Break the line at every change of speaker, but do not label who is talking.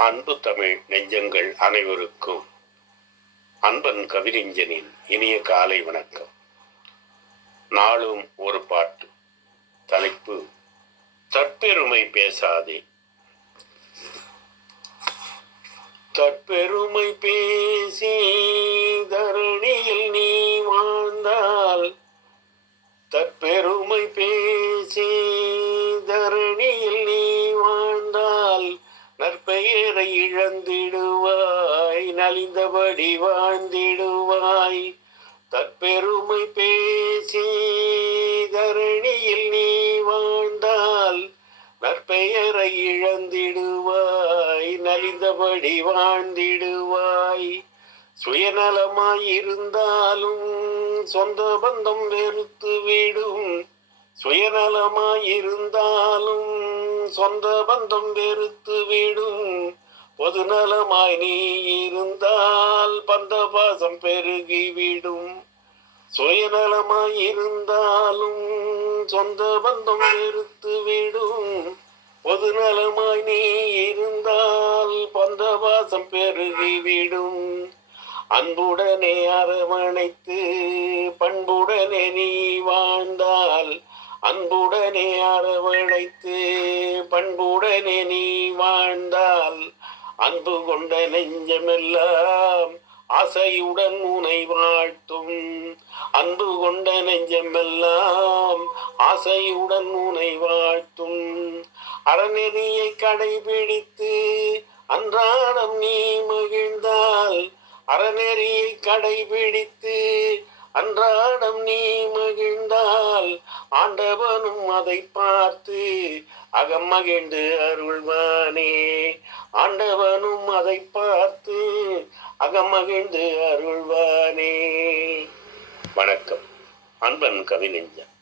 அன்பு தமிழ் நெஞ்சங்கள் அனைவருக்கும் அன்பன் கவிரிஞ்சனின் இனிய காலை வணக்கம். நாளும் ஒரு பாட்டு. தலைப்பு தற்பெருமை பேசாதே. தற்பெருமை பே பெயரை இழந்திடுவாய் நலிந்தபடி வாழ்ந்திடுவாய். தற்பெருமை பேசி தரணியில் நீ வாழ்ந்தால் நற்பெயரை இழந்திடுவாய் நலிந்தபடி வாழ்ந்திடுவாய். சுயநலமாயிருந்தாலும் சொந்த பந்தம் வெறுத்து விடும் சுயநலமாய் சொந்த பந்தம் வெறுத்து விடும். பொதுநலமாய் நீ இருந்தால் பந்த பாசம் பெருகிவிடும் சுயநலமாய் இருந்தாலும் சொந்த பந்தம் வெறுத்து விடும். பொதுநலமாய் நீ இருந்தால் பந்த பாசம் பெருகிவிடும் அன்புடனே அரவணைத்து பண்புடனே நீ வாழ்ந்தால் அன்புடனே அரவணைத்து பண்புடனே நீ வாழ்ந்தால் அன்பு கொண்ட நெஞ்சமெல்லாம் ஆசையுடன் உனை வாழ்த்தும். அன்பு கொண்ட நெஞ்சமெல்லாம் ஆசையுடன் உனை வாழ்த்தும். அறநெறியை கடைபிடித்து அன்றாடம் நீ மகிழ்ந்தால் அறநெறியை கடைபிடித்து அன்றாடம் ஆண்டவனும் அதை பார்த்து அகம் அருள்வானே. ஆண்டவனும் அதை பார்த்து அகமகிழ்ந்து அருள்வானே. வணக்கம். அன்பன் கவிநெஞ்சன்.